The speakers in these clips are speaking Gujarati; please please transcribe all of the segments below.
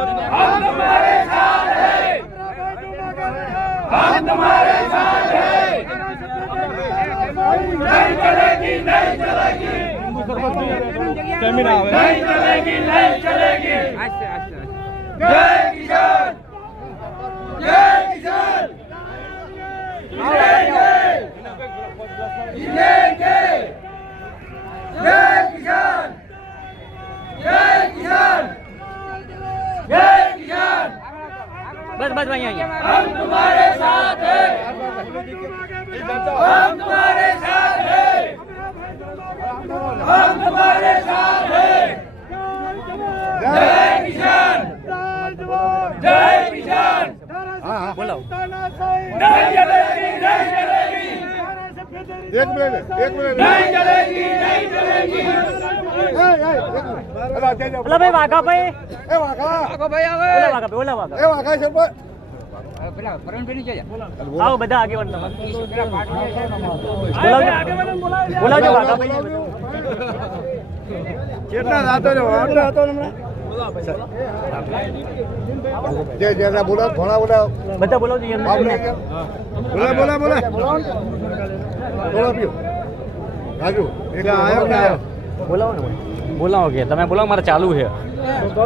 हम तुम्हारे साथ हैं हम तुम्हारे साथ हैं नहीं चलेगी नहीं चलेगी नहीं चलेगी नहीं चलेगी जय हम तुम्हारे साथ हैं जय किसान जय किसान બોલાવો नहीं चलेगी नहीं चलेगी એક મિનિટ એક મિનિટ नहीं चलेगी नहीं चलेगी અલા, જય જય. ઓલા ભાઈ વાઘાભાઈ એ વાઘા ઓલા વાઘાભાઈ ઓલા વાઘા એ વાઘા છે પણ આવો બધા આગેવાન તમારે બોલાવજો બોલાવજો વાઘાભાઈ કેટલા રાતો જો આટલા હતો જે બધા બોલા બોલા બોલા બોલા એટલે આયો બોલાવો બોલાવો કે તમે બોલાવો મારે ચાલુ છે.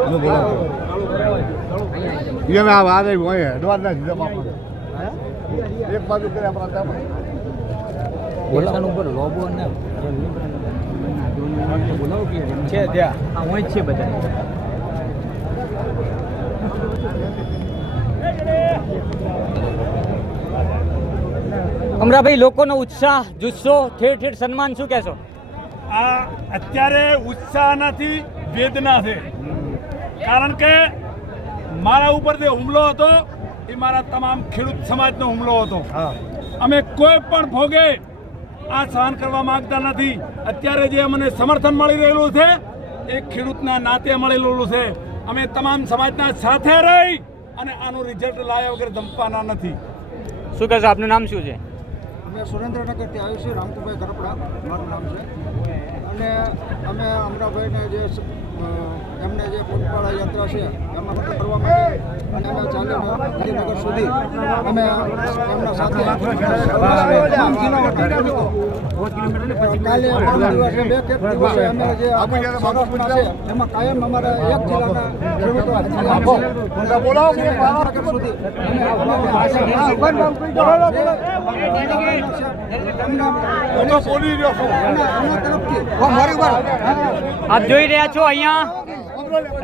હું બોલાવો. છે ત્યાં. હા હું જ છે બધા. અમરાભાઈ લોકોનો ઉત્સાહ જુસ્સો ઠેર ઠેર સન્માન શું કહેશો? આ અત્યારે ઉત્સાહ નથી વેદના છે. કારણ કે મારા ઉપર જે હુમલો હતો એ મારા તમામ ખેડૂત સમાજનો હુમલો હતો. અમે કોઈ પણ ભોગે આ સહન કરવા માંગતા નથી. અત્યારે જે અમને સમર્થન મળી રહેલું છે એ ખેડૂતના નાતે મળેલું છે. અમે તમામ સમાજના સાથે રહી અને આનું રિઝલ્ટ લાવ્યા વગર ધમપાના નથી. શું કહેશો આપનું નામ શું છે? અમે સુરેન્દ્રનગરથી આવ્યું છે રામકુભાઈ ગરપડા. મારું નામ છે. અને અમે અમરાભાઈને જે એમને જે પગપાળા યાત્રા છે ગાંધીનગર સુધી અમે એમના સાથે તમામ જિલ્લાઓના ખેડૂતો કાલે દિવસે બે કે દિવસે અમે જે આગળ છે એમાં કાયમ અમારા એક જિલ્લાના ખેડૂતો હાજરી આપે છે. બોલાવો ગાંધીનગર સુધી અમે હું તો બોલી રહ્યો છું. આના તરફથી આપ જોઈ રહ્યા છો અહીંયા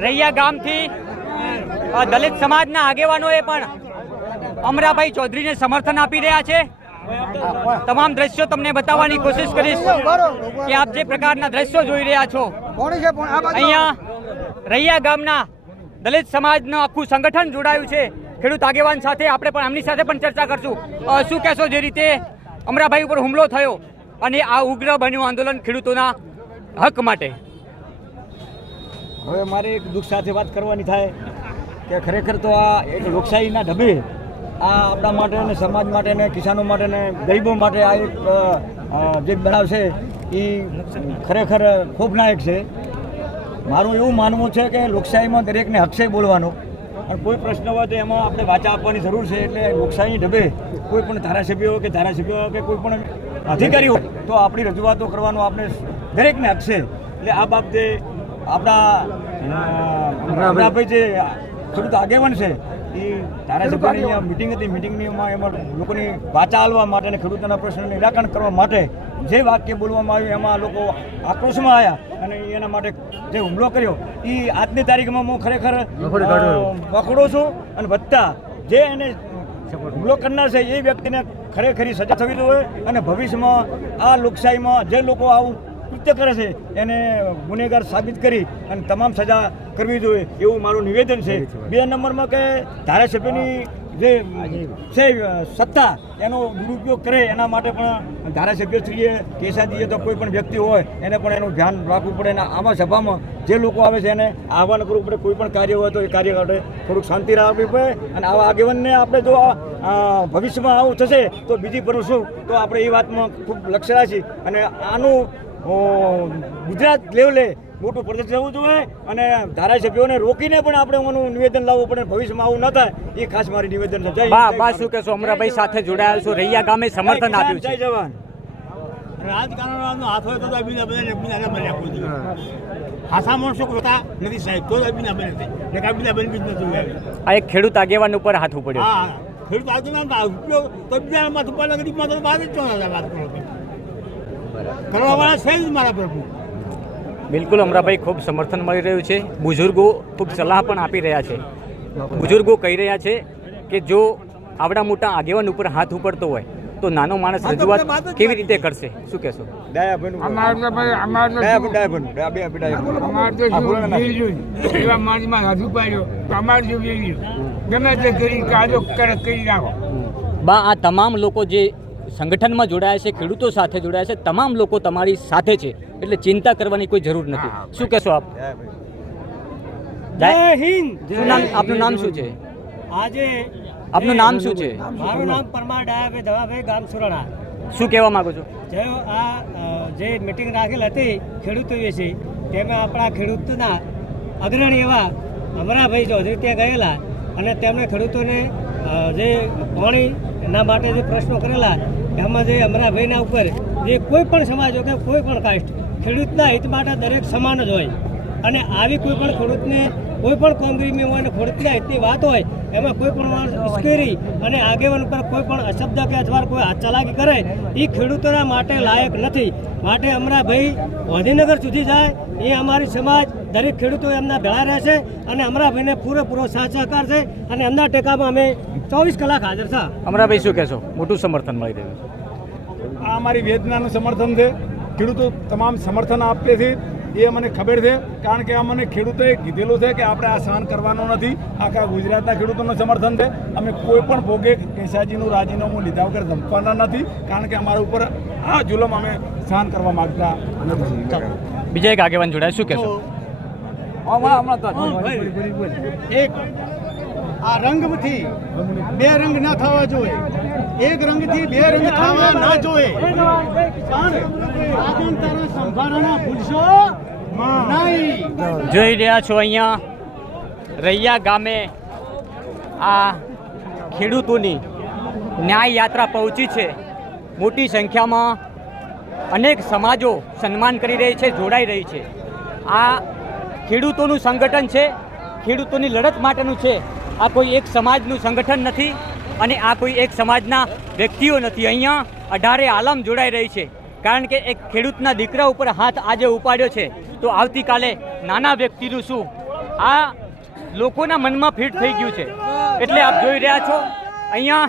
રૈયા ગામથી દલિત સમાજના આગેવાનોએ પણ અમરાભાઈ ચૌધરીને સમર્થન આપી રહ્યા છે. તમામ દ્રશ્યો તમને બતાવવાની કોશિશ કરીશ કે આપ જે પ્રકારના દ્રશ્યો જોઈ રહ્યા છો અહીંયા રૈયા ગામના દલિત સમાજનું આખું સંગઠન જોડાયું છે. ખેડૂત આગેવાન સાથે આપણે પણ એમની સાથે પણ ચર્ચા કરશું. શું કહેશો જે રીતે અમરાભાઈ ઉપર હુમલો થયો અને આ ઉગ્ર બન્યું આંદોલન ખેડૂતોના હક માટે? હવે મારે એક દુઃખ સાથે વાત કરવાની થાય. કે ખરેખર તો આ એક લોકશાહીના ઢબે આ આપણા માટે ને સમાજ માટે ને કિસાનો માટે ને ગરીબો માટે આ એક જે બનાવશે એ ખરેખર ખોફનાયક છે. મારું એવું માનવું છે કે લોકશાહીમાં દરેકને હક છે બોલવાનો. અને કોઈ પ્રશ્ન હોય તો એમાં આપણે વાચા આપવાની જરૂર છે એટલે લોકશાહી ઢબે કોઈ પણ ધારાસભ્યો કે ધારાસભ્યો કે કોઈ પણ અધિકારીઓ તો આપણી રજૂઆતો કરવાનો આપણે દરેકને હક એટલે આ બાબતે આપણા અ, જે ખેડૂત આગેવાન છે. એ ધારાસભ્યની અહીંયા મિટિંગ હતી મિટિંગની એમાં લોકોની વાચા હાલવા માટે અને ખેડૂતોના પ્રશ્નોનું નિરાકરણ કરવા માટે જે વાક્ય બોલવામાં આવ્યું એમાં લોકો આક્રોશમાં આવ્યા અને એના માટે જે હુમલો કર્યો એ આજની તારીખમાં હું ખરેખર અ, છું અને વધતા જે એને હુમલો કરનાર છે એ વ્યક્તિને ખરેખરી સજા થવી જોઈએ અને ભવિષ્યમાં આ લોકશાહીમાં જે લોકો આવું કૃત્ય કરે છે એને ગુનેગાર સાબિત કરી અને તમામ સજા કરવી જોઈએ એવું મારું નિવેદન છે. બે નંબરમાં કે ધારાસભ્યની જે છે સત્તા એનો દુરુપયોગ કરે એના માટે પણ ધારાસભ્યશ્રીએ કેસાદીએ તો કોઈ પણ વ્યક્તિ હોય એને પણ એનું ધ્યાન રાખવું પડે અને આમાં સભામાં જે લોકો આવે છે એને આહવાન કરવું પડે કોઈ પણ કાર્ય હોય તો એ કાર્ય માટે થોડુંક શાંતિ રાખવી પડે અને આવા આગેવાનને આપણે જો ભવિષ્યમાં આવું થશે તો બીજી શું તો આપણે એ વાતમાં ખૂબ લક્ષ્ય રાખી અને આનું ગુજરાત લેવલે મોટું પ્રદર્શન થવું જોઈએ અને ધારાસભ્યોને રોકીને પણ આપણે એનું નિવેદન લાવવું પડે ભવિષ્યમાં આવું ન થાય એ ખાસ મારી નિવેદન છે. બા બા શું કહેશો? અમરાભાઈ સાથે જોડાયેલ છો. રૈયા ગામે સમર્થન આપ્યું છે. જય જવાન. રાજકારણનો હાથ હોય તો બન્યા કોઈ દિવસ હાસા માણસો હોતા નથી સાહેબ તો અભિનય બને છે. ને અભિનય બની બી નથી. આ એક ખેડૂત આગેવાન ઉપર હાથ ઉપડ્યો. હા ખેડૂત આજુના ઉપયોગ તો બીજાના માથું પર ગરીબ માથું બહાર જ વાત કરો છો. કરવા વાળા છે જ મારા પ્રભુ. બિલકુલ અમરાભાઈ ખૂબ સમર્થન મળી રહ્યું છે. બુઝુર્ગો ખૂબ સલાહ પણ આપી રહ્યા છે. બુઝુર્ગો કહી રહ્યા છે કે જો આવડા મોટા આગેવાન ઉપર હાથ ઉપડતો હોય તો નાનો માણસ રજૂઆત કેવી રીતે કરશે? શું કહેશો? બા આ તમામ લોકો જે સંગઠનમાં જોડાયા છે ખેડૂતો સાથે જોડાયા છે તમામ લોકો તમારી સાથે છે એટલે ચિંતા કરવાની કોઈ જરૂર નથી. શું કહેશો આપ? જય હિન્દ. આપનું નામ શું છે? આજે આપનું નામ શું છે? મારું નામ પરમાર ડાયાભાઈ ધવાભાઈ ગામ સુરણા. શું કહેવા માંગો છો? જે આ જે મિટિંગ રાખેલ હતી ખેડૂતો વિશે તેમાં આપણા ખેડૂતોના અગ્રણી એવા અમરાભાઈ ચૌધરી ત્યાં ગયેલા અને તેમણે ખેડૂતોને જે જે પાણીના માટે જે પ્રશ્નો કરેલા એમાં જે અમરાભાઈના ઉપર જે કોઈ પણ સમાજ હોય કે કોઈ પણ કાસ્ટ ખેડૂતના હિત માટે દરેક સમાન જ હોય. અને આવી કોઈ પણ ખેડૂતને કોઈ પણ કામગીરી હોય અને ખેડૂતના હિતની વાત હોય એમાં કોઈ પણ માણસ ઉશ્કેરી અને આગેવાન ઉપર કોઈ પણ અશબ્દ કે અથવા કોઈ હાથ ચલાકી કરે એ ખેડૂતોના માટે લાયક નથી. માટે અમરાભાઈ ગાંધીનગર સુધી જાય એ અમારી સમાજ દરેક ખેડૂતો એમના ભેળા રહેશે અને અમરાભાઈને પૂરેપૂરો સાથ સહકાર છે અને એમના ટેકામાં અમે ચોવીસ કલાક હાજર થા. અમરાભાઈ શું કહેશો? મોટું સમર્થન મળી રહ્યું છે. આ અમારી વેદનાનું સમર્થન છે. ખેડૂતો તમામ સમર્થન આપે છે. એ મને ખબર છે કારણ કે આ મને ખેડૂતોએ કીધેલું છે કે આપણે આ સહન કરવાનો નથી. આખા ગુજરાતના ખેડૂતોનું સમર્થન છે. અમે કોઈ પણ ભોગે કેસાજીનું રાજીનામું લીધા વગર ધમકવાના નથી કારણ કે અમારા ઉપર આ જુલમ અમે સહન કરવા માંગતા નથી. બીજા એક આગેવાન જોડાય શું કહેશો? એક આ રંગથી બે રંગ ના થવા જોઈએ. એક રંગથી બે રંગ થવા ના જોઈએ. પણ સંભાળણા ભૂલશો નહીં. જોઈ રહ્યા છો અહીંયા રૈયા ગામે આ ખેડૂતોની ન્યાય યાત્રા પહોંચી છે. મોટી સંખ્યામાં અનેક સમાજો સન્માન કરી રહી છે, જોડાઈ રહી છે. આ ખેડૂતોનું સંગઠન છે, ખેડૂતોની લડત માટેનું છે. આ કોઈ એક સમાજનું સંગઠન નથી અને આ કોઈ એક સમાજના વ્યક્તિઓ નથી. અહીંયા અઢારે આલમ જોડાઈ રહી છે. કારણ કે એક ખેડૂતના દીકરા ઉપર હાથ આજે ઉપાડ્યો છે. તો આવતીકાલે નાના વ્યક્તિનું શું? આ લોકોના મનમાં ફિટ થઈ ગયું છે. એટલે આપ જોઈ રહ્યા છો, અહીંયા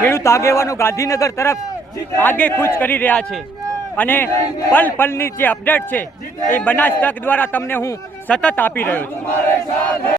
ખેડૂત આગેવાનો ગાંધીનગર તરફ આગે કૂચ કરી રહ્યા છે. અને પલ પલની જે અપડેટ છે, એ બનાસ તક દ્વારા તમને હું સતત આપી રહ્યો છું.